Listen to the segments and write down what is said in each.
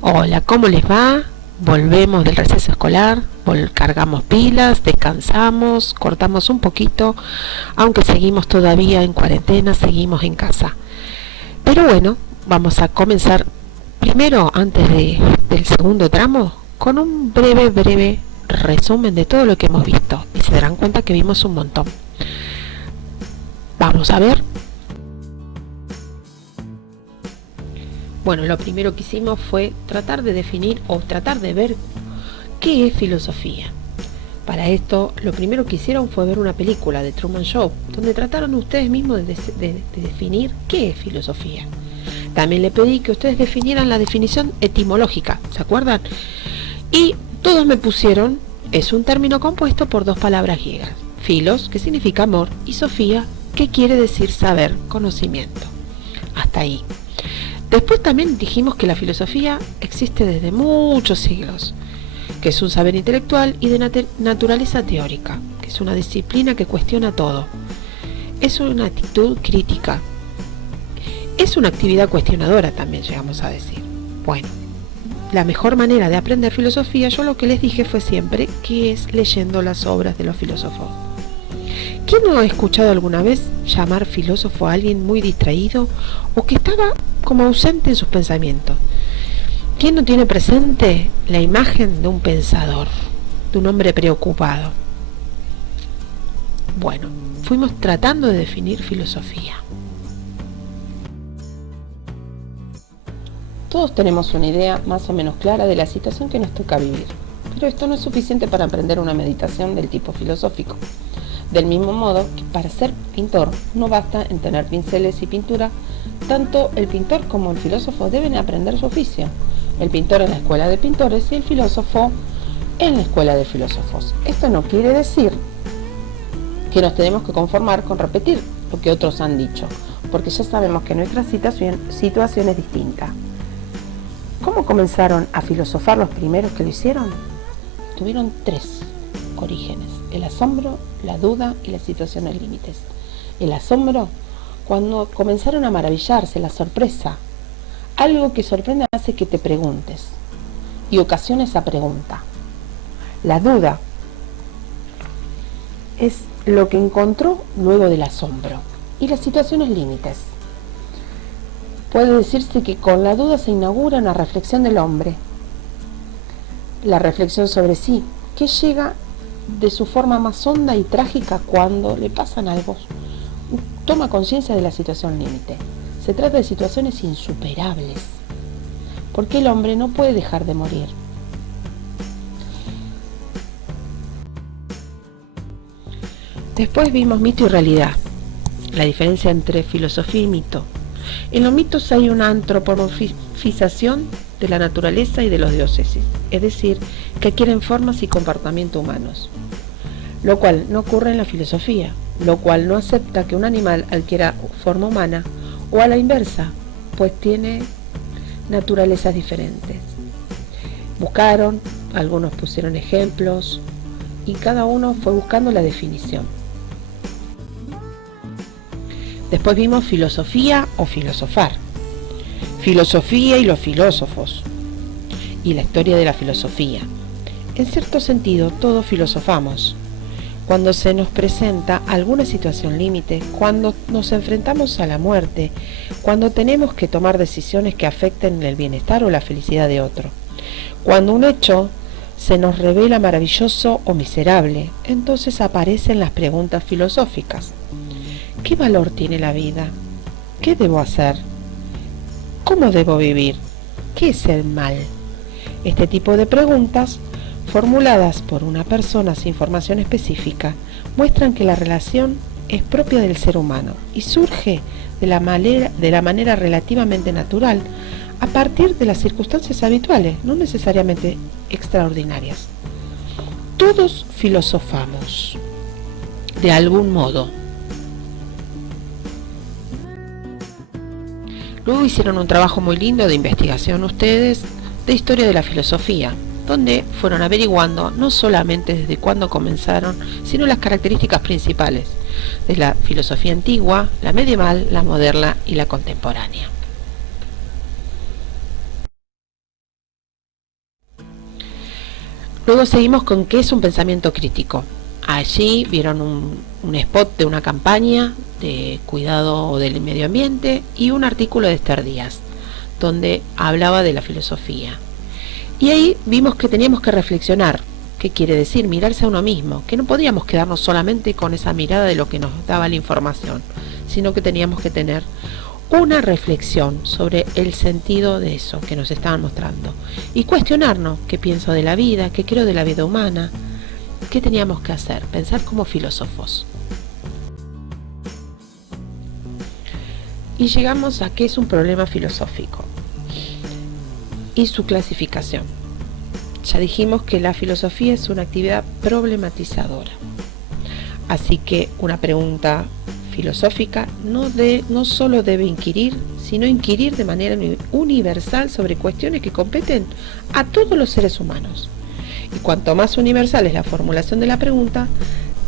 Hola, ¿cómo les va? Volvemos del receso escolar, cargamos pilas, descansamos, cortamos un poquito, aunque seguimos todavía en cuarentena, seguimos en casa. Pero bueno, vamos a comenzar primero, del segundo tramo, con un breve resumen de todo lo que hemos visto. Y se darán cuenta que vimos un montón. Vamos a ver. Bueno, lo primero que hicimos fue tratar de definir o tratar de ver qué es filosofía. Para esto, lo primero que hicieron fue ver una película de Truman Show, donde trataron ustedes mismos de definir qué es filosofía. También le pedí que ustedes definieran la definición etimológica, ¿se acuerdan? Y todos me pusieron, es un término compuesto por dos palabras griegas, filos, que significa amor, y sofía, que quiere decir saber, conocimiento. Hasta ahí. Después también dijimos que la filosofía existe desde muchos siglos, que es un saber intelectual y de naturaleza teórica, que es una disciplina que cuestiona todo. Es una actitud crítica. Es una actividad cuestionadora también, llegamos a decir. Bueno, la mejor manera de aprender filosofía, yo lo que les dije fue siempre que es leyendo las obras de los filósofos. ¿Quién no ha escuchado alguna vez llamar filósofo a alguien muy distraído o que estaba como ausente en sus pensamientos? ¿Quién no tiene presente la imagen de un pensador, de un hombre preocupado? Bueno, fuimos tratando de definir filosofía. Todos tenemos una idea más o menos clara de la situación que nos toca vivir, pero esto no es suficiente para emprender una meditación del tipo filosófico. Del mismo modo que para ser pintor no basta en tener pinceles y pintura, tanto el pintor como el filósofo deben aprender su oficio. El pintor en la escuela de pintores y el filósofo en la escuela de filósofos. Esto no quiere decir que nos tenemos que conformar con repetir lo que otros han dicho, porque ya sabemos que nuestra situación es distinta. ¿Cómo comenzaron a filosofar los primeros que lo hicieron? Tuvieron tres orígenes: el asombro, la duda y las situaciones límites. El asombro, cuando comenzaron a maravillarse, la sorpresa. Algo que sorprende hace que te preguntes y ocasiona esa pregunta. La duda es lo que encontró luego del asombro. Y las situaciones límites. Puede decirse que con la duda se inaugura una reflexión del hombre. La reflexión sobre sí, que llega de su forma más honda y trágica cuando le pasan algo. Toma conciencia de la situación límite. Se trata de situaciones insuperables, porque el hombre no puede dejar de morir. Después vimos mito y realidad, la diferencia entre filosofía y mito. En los mitos hay una antropomorfización de la naturaleza y de los dioses, es decir, que adquieren formas y comportamientos humanos, lo cual no ocurre en la filosofía, lo cual no acepta que un animal adquiera forma humana o a la inversa, pues tiene naturalezas diferentes. Buscaron, algunos pusieron ejemplos y cada uno fue buscando la definición. Después vimos filosofía o filosofar, filosofía y los filósofos, y la historia de la filosofía. En cierto sentido, todos filosofamos. Cuando se nos presenta alguna situación límite, cuando nos enfrentamos a la muerte, cuando tenemos que tomar decisiones que afecten el bienestar o la felicidad de otro, cuando un hecho se nos revela maravilloso o miserable, entonces aparecen las preguntas filosóficas. ¿Qué valor tiene la vida? ¿Qué debo hacer? ¿Cómo debo vivir? ¿Qué es el mal? Este tipo de preguntas, formuladas por una persona sin formación específica, muestran que la relación es propia del ser humano y surge de la manera relativamente natural a partir de las circunstancias habituales, no necesariamente extraordinarias. Todos filosofamos, de algún modo. Luego hicieron un trabajo muy lindo de investigación ustedes, de historia de la filosofía, donde fueron averiguando no solamente desde cuándo comenzaron, sino las características principales de la filosofía antigua, la medieval, la moderna y la contemporánea. Luego seguimos con qué es un pensamiento crítico. Allí vieron un spot de una campaña de cuidado del medio ambiente y un artículo de Esther Díaz, donde hablaba de la filosofía. Y ahí vimos que teníamos que reflexionar. ¿Qué quiere decir? Mirarse a uno mismo, que no podíamos quedarnos solamente con esa mirada de lo que nos daba la información, sino que teníamos que tener una reflexión sobre el sentido de eso que nos estaban mostrando y cuestionarnos qué pienso de la vida, qué creo de la vida humana, qué teníamos que hacer, pensar como filósofos. Y llegamos a qué es un problema filosófico y su clasificación. Ya dijimos que la filosofía es una actividad problematizadora, así que una pregunta filosófica no solo debe inquirir, sino inquirir de manera universal sobre cuestiones que competen a todos los seres humanos. Y cuanto más universal es la formulación de la pregunta,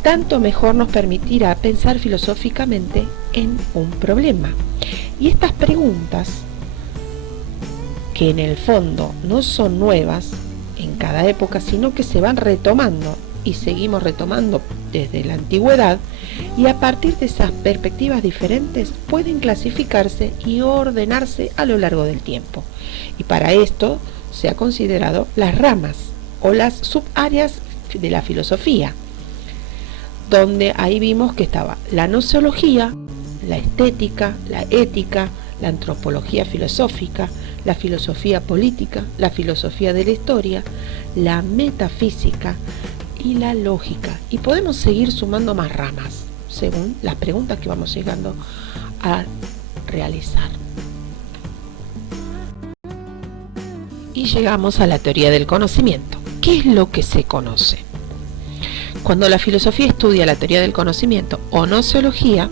tanto mejor nos permitirá pensar filosóficamente en un problema. Y estas preguntas, que en el fondo no son nuevas en cada época, sino que se van retomando y seguimos retomando desde la antigüedad, y a partir de esas perspectivas diferentes pueden clasificarse y ordenarse a lo largo del tiempo. Y para esto se ha considerado las ramas o las subáreas de la filosofía, donde ahí vimos que estaba la gnoseología, la estética, la ética, la antropología filosófica, la filosofía política, la filosofía de la historia, la metafísica y la lógica. Y podemos seguir sumando más ramas según las preguntas que vamos llegando a realizar. Y llegamos a la teoría del conocimiento. ¿Qué es lo que se conoce? Cuando la filosofía estudia la teoría del conocimiento o gnoseología,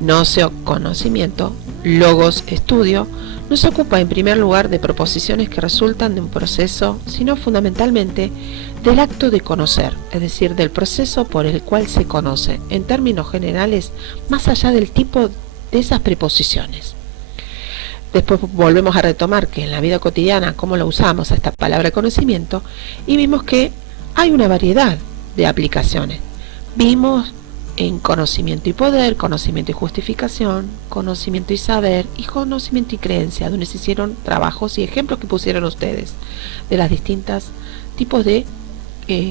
gnoseo conocimiento, logos estudio, no se ocupa en primer lugar de proposiciones que resultan de un proceso, sino fundamentalmente del acto de conocer, es decir, del proceso por el cual se conoce, en términos generales, más allá del tipo de esas preposiciones. Después volvemos a retomar que en la vida cotidiana, cómo lo usamos a esta palabra conocimiento, y vimos que hay una variedad de aplicaciones. Vimos en conocimiento y poder, conocimiento y justificación, conocimiento y saber y conocimiento y creencia, donde se hicieron trabajos y ejemplos que pusieron ustedes de las distintas tipos de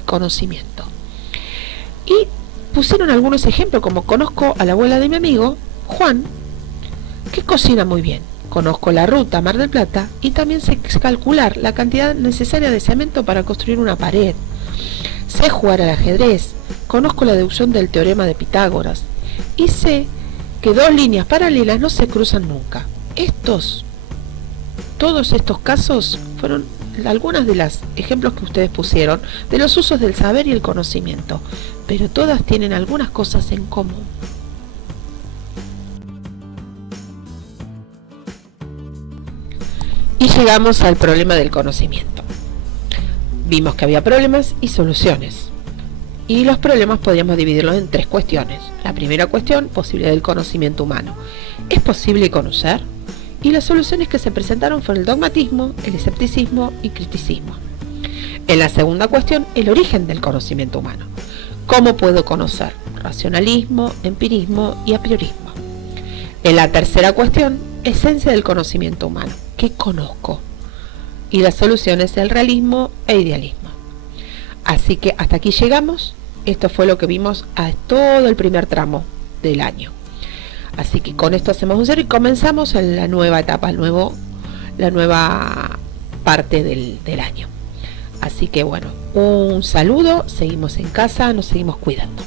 conocimiento. Y pusieron algunos ejemplos, como conozco a la abuela de mi amigo, Juan, que cocina muy bien. Conozco la ruta a Mar del Plata y también sé calcular la cantidad necesaria de cemento para construir una pared. Sé jugar al ajedrez, conozco la deducción del teorema de Pitágoras y sé que dos líneas paralelas no se cruzan nunca. Todos estos casos fueron algunos de los ejemplos que ustedes pusieron de los usos del saber y el conocimiento, pero todas tienen algunas cosas en común. Y llegamos al problema del conocimiento. Vimos que había problemas y soluciones. Y los problemas podíamos dividirlos en tres cuestiones. La primera cuestión, posibilidad del conocimiento humano. ¿Es posible conocer? Y las soluciones que se presentaron fueron el dogmatismo, el escepticismo y criticismo. En la segunda cuestión, el origen del conocimiento humano. ¿Cómo puedo conocer? Racionalismo, empirismo y apriorismo. En la tercera cuestión, esencia del conocimiento humano. ¿Qué conozco? Y las soluciones el realismo e idealismo. Así que hasta aquí llegamos. Esto fue lo que vimos a todo el primer tramo del año. Así que con esto hacemos un cierre y comenzamos en la nueva etapa, la nueva parte del año. Así que bueno, un saludo, seguimos en casa, nos seguimos cuidando.